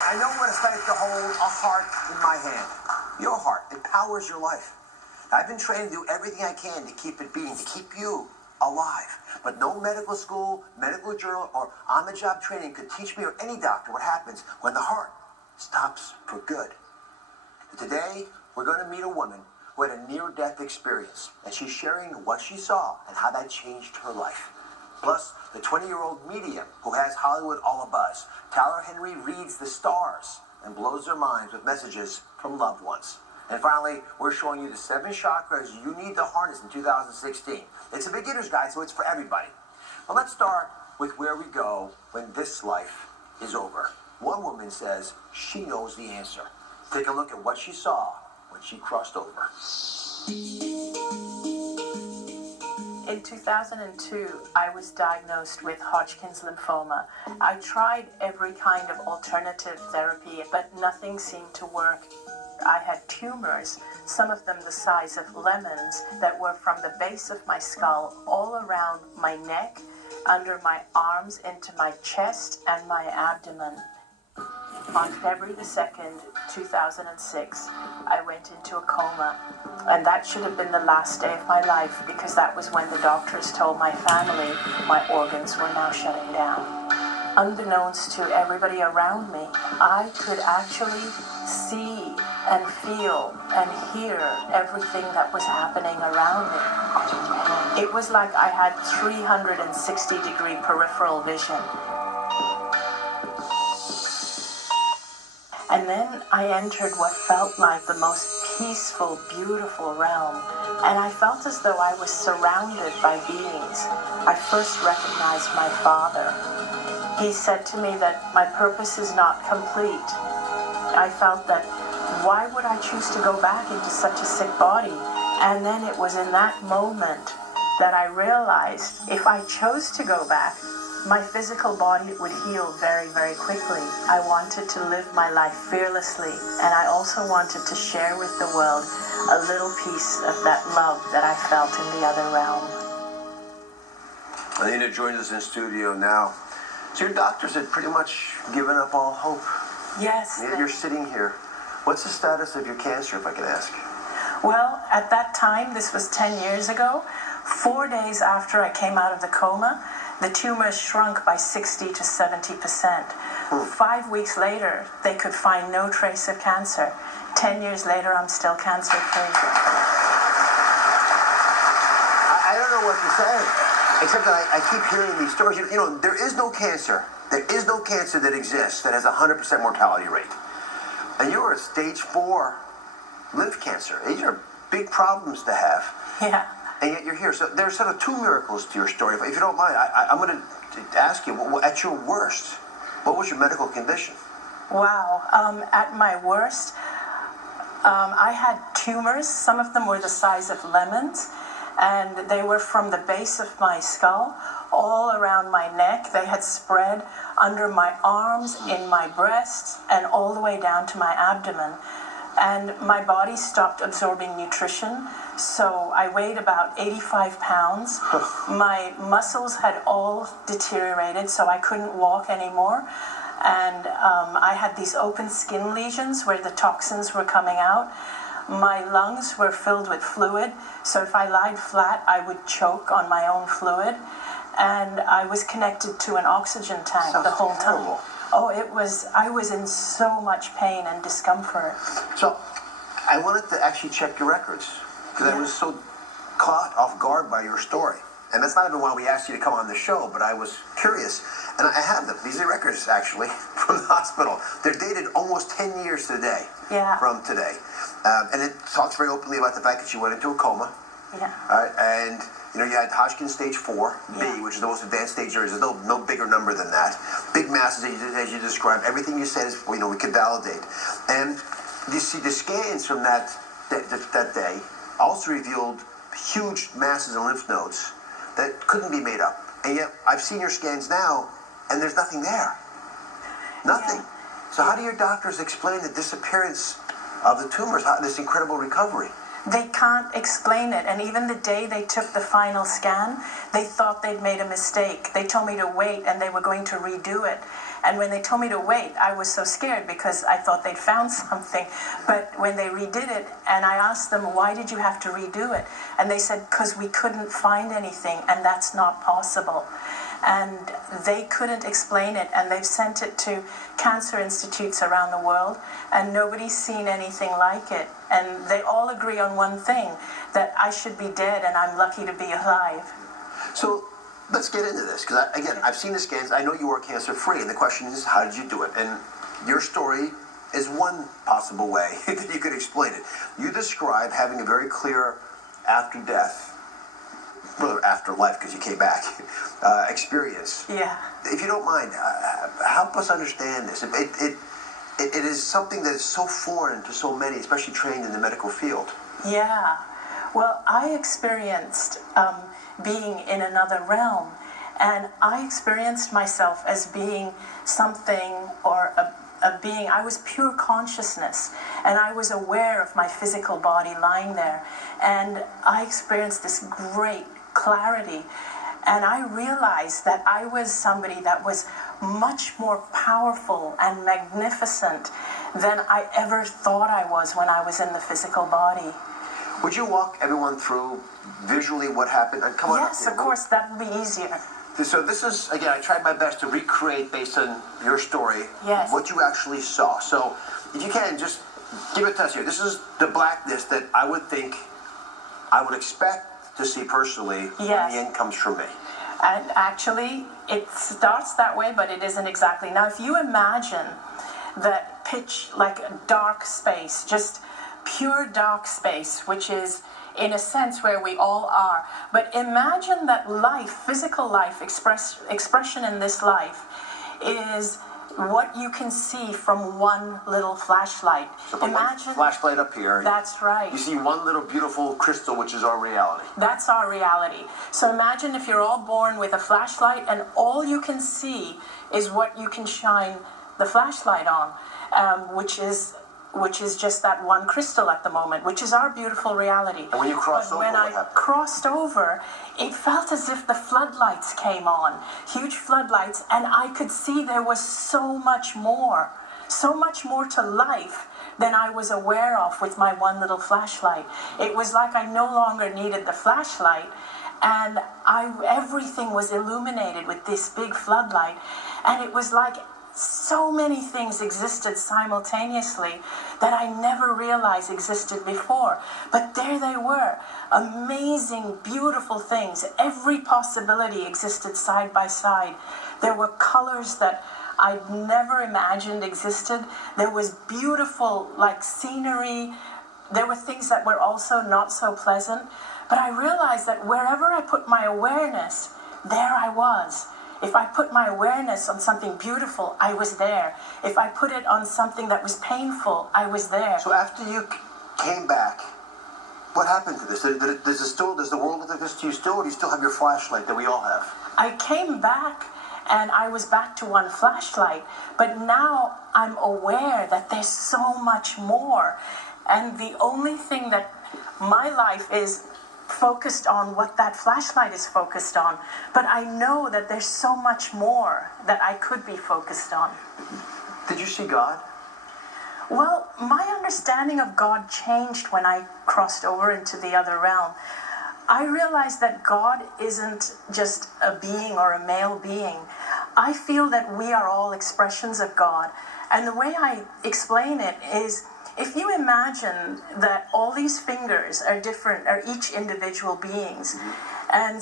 I know what it's like to hold a heart in my hand. Your heart, it powers your life. I've been trained to do everything I can to keep it beating, to keep you alive. But no medical school, medical journal, or on-the-job training could teach me or any doctor what happens when the heart stops for good. Today, we're going to meet a woman who had a near-death experience, and she's sharing what she saw and how that changed her life. Plus, the 20-year-old medium who has Hollywood all abuzz. Tyler Henry reads the stars and blows their minds with messages from loved ones. And finally, we're showing you the 7 chakras you need to harness in 2016. It's a beginner's guide, so it's for everybody. Well, let's start with where we go when this life is over. One woman says she knows the answer. Take a look at what she saw when she crossed over. In 2002, I was diagnosed with Hodgkin's lymphoma. I tried every kind of alternative therapy, but nothing seemed to work. I had tumors, some of them the size of lemons, that were from the base of my skull all around my neck, under my arms, into my chest and my abdomen. On February the 2nd, 2006, I went into a coma, and that should have been the last day of my life because that was when the doctors told my family my organs were now shutting down. Unbeknownst to everybody around me, I could actually see and feel and hear everything that was happening around me. It was like I had 360-degree peripheral vision. And then I entered what felt like the most peaceful, beautiful realm. And I felt as though I was surrounded by beings. I first recognized my father. He said to me that my purpose is not complete. I felt that why would I choose to go back into such a sick body? And then it was in that moment that I realized if I chose to go back, my physical body would heal very, very quickly. I wanted to live my life fearlessly, and I also wanted to share with the world a little piece of that love that I felt in the other realm. Anita joins us in studio now. So your doctors had pretty much given up all hope. Yes. Yet you're sitting here. What's the status of your cancer, if I can ask? Well, at that time, this was 10 years ago, 4 days after I came out of the coma, the tumor shrunk by 60 to 70%. 5 weeks later, they could find no trace of cancer. 10 years later, I'm still cancer-free. I don't know what to say, except that I keep hearing these stories. You know, there is no cancer. There is no cancer that exists that has a 100% mortality rate. And you're at stage 4 lymph cancer. These are big problems to have. Yeah. And yet you're here. So there's sort of 2 miracles to your story. If you don't mind, I'm going to ask you, at your worst, what was your medical condition? Wow. At my worst, I had tumors. Some of them were the size of lemons, and they were from the base of my skull, all around my neck. They had spread under my arms, in my breasts, and all the way down to my abdomen. And my body stopped absorbing nutrition, so I weighed about 85 pounds. My muscles had all deteriorated, so I couldn't walk anymore. And I had these open skin lesions where the toxins were coming out. My lungs were filled with fluid, so if I lied flat, I would choke on my own fluid. And I was connected to an oxygen tank the whole time. Oh, I was in so much pain and discomfort. So, I wanted to actually check your records, because I was so caught off guard by your story. And that's not even why we asked you to come on the show, but I was curious. And I have them. These are records, actually, from the hospital. They're dated almost 10 years to the day from today. And it talks very openly about the fact that you went into a coma. Yeah. And you know, you had Hodgkin's stage 4B, which is the most advanced stage. There's no bigger number than that. Big masses, as you described. Everything you said is, we could validate. And you see the scans from that day also revealed huge masses of lymph nodes that couldn't be made up. And yet, I've seen your scans now, and there's nothing there. Nothing. Yeah. So how do your doctors explain the disappearance of the tumors, this incredible recovery? They can't explain it. And even the day they took the final scan, they thought they'd made a mistake. They told me to wait and they were going to redo it. And when they told me to wait, I was so scared because I thought they'd found something. But when they redid it, and I asked them, why did you have to redo it? And they said, because we couldn't find anything, and that's not possible. And they couldn't explain it, and they've sent it to cancer institutes around the world, and nobody's seen anything like it. And they all agree on one thing, that I should be dead and I'm lucky to be alive. So let's get into this, because again, I've seen the scans. I know you are cancer-free, and the question is, how did you do it? And your story is one possible way that you could explain it. You describe having a very clear after-death, well, afterlife, because you came back, experience. Yeah. If you don't mind, help us understand this. It is something that is so foreign to so many, especially trained in the medical field. Yeah. Well, I experienced being in another realm, and I experienced myself as being something or a being. I was pure consciousness, and I was aware of my physical body lying there, and I experienced this great clarity, and I realized that I was somebody that was much more powerful and magnificent than I ever thought I was when I was in the physical body. Would you walk everyone through visually what happened? Come on. Yes, of course, that would be easier. So this is, again, I tried my best to recreate, based on your story, yes, what you actually saw. So if you can, just give it to us here. This is the blackness that I would think, I would expect to see personally, yes, when the end comes from me. And actually, it starts that way, but it isn't exactly. Now, if you imagine that pitch, like a dark space, just pure dark space, which is in a sense where we all are. But imagine that life, physical life, expression in this life is what you can see from one little flashlight. So imagine flashlight up here. That's right. You see one little beautiful crystal, which is our reality. That's our reality. So imagine if you're all born with a flashlight and all you can see is what you can shine the flashlight on, which is just that one crystal at the moment, which is our beautiful reality. And when you crossed over, when I crossed over, it felt as if the floodlights came on, huge floodlights, and I could see there was so much more to life than I was aware of with my one little flashlight. It was like I no longer needed the flashlight, and everything was illuminated with this big floodlight, and it was like so many things existed simultaneously that I never realized existed before. But there they were, amazing, beautiful things. Every possibility existed side by side. There were colors that I'd never imagined existed. There was beautiful, like, scenery. There were things that were also not so pleasant. But I realized that wherever I put my awareness, there I was. If I put my awareness on something beautiful, I was there. If I put it on something that was painful, I was there. So after you came back, what happened to this? Does the world look like this to you still, or do you still have your flashlight that we all have? I came back, and I was back to one flashlight, but now I'm aware that there's so much more. And the only thing that my life is focused on, what that flashlight is focused on, but I know that there's so much more that I could be focused on. Did you see God? Well, my understanding of God changed when I crossed over into the other realm. I realized that God isn't just a being or a male being. I feel that we are all expressions of God, and the way I explain it is, if you imagine that all these fingers are different, are each individual beings, and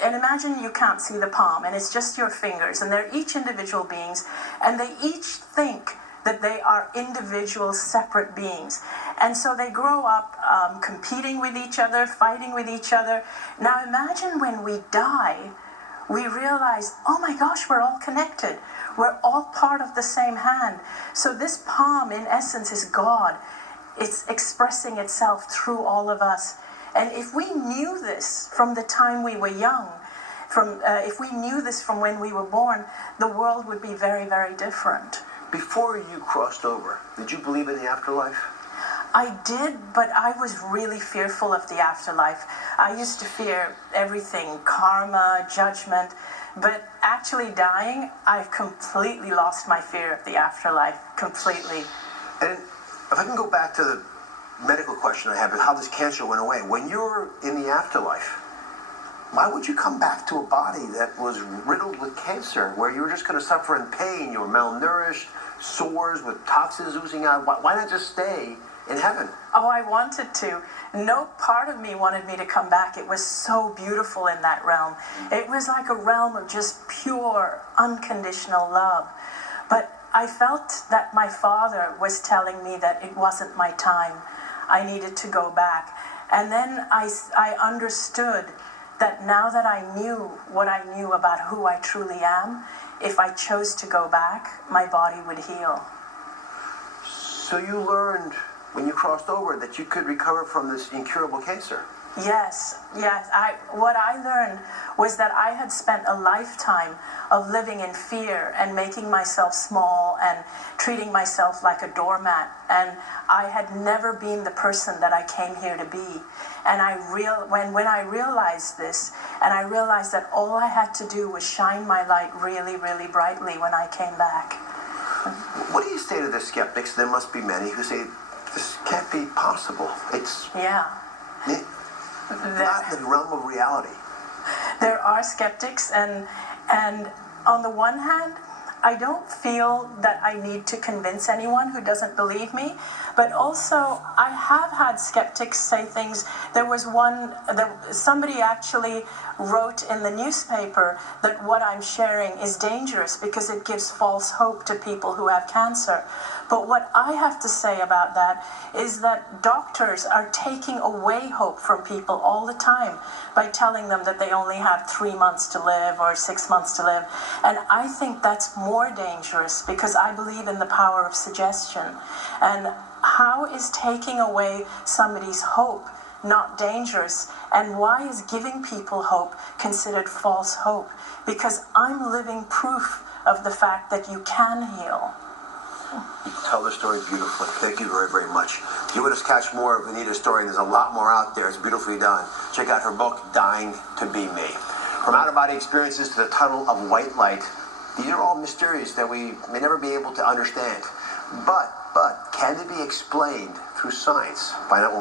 imagine you can't see the palm, and it's just your fingers, and they're each individual beings, and they each think that they are individual, separate beings. And so they grow up competing with each other, fighting with each other. Now imagine when we die, we realize, oh my gosh, we're all connected. We're all part of the same hand. So this palm, in essence, is God. It's expressing itself through all of us. And if we knew this from the time we were young, if we knew this from when we were born, the world would be very, very different. Before you crossed over, did you believe in the afterlife? I did, but I was really fearful of the afterlife. I used to fear everything, karma, judgment, but actually dying, I've completely lost my fear of the afterlife, completely. And if I can go back to the medical question I have, is how this cancer went away. When you're in the afterlife, why would you come back to a body that was riddled with cancer, where you were just going to suffer in pain, you were malnourished, sores with toxins oozing out? Why not just stay in heaven? Oh, I wanted to. No part of me wanted me to come back. It was so beautiful in that realm. It was like a realm of just pure, unconditional love. But I felt that my father was telling me that it wasn't my time. I needed to go back. And then I understood that now that I knew what I knew about who I truly am, if I chose to go back, my body would heal. So you learned when you crossed over that you could recover from this incurable cancer. Yes. What I learned was that I had spent a lifetime of living in fear and making myself small and treating myself like a doormat. And I had never been the person that I came here to be. And when I realized this, and I realized that all I had to do was shine my light really, really brightly when I came back. What do you say to the skeptics? There must be many who say, this can't be possible. It's not in the realm of reality. There are skeptics, and on the one hand, I don't feel that I need to convince anyone who doesn't believe me, but also I have had skeptics say things. There was somebody actually wrote in the newspaper that what I'm sharing is dangerous because it gives false hope to people who have cancer. But what I have to say about that is that doctors are taking away hope from people all the time by telling them that they only have 3 months to live or 6 months to live. And I think that's more dangerous because I believe in the power of suggestion. And how is taking away somebody's hope not dangerous? And why is giving people hope considered false hope? Because I'm living proof of the fact that you can heal. You tell the story beautifully. Thank you very, very much. If you want to catch more of Anita's story, and there's a lot more out there. It's beautifully done. Check out her book, Dying to Be Me. From out-of-body experiences to the tunnel of white light, these are all mysteries that we may never be able to understand. But can they be explained through science? Find out when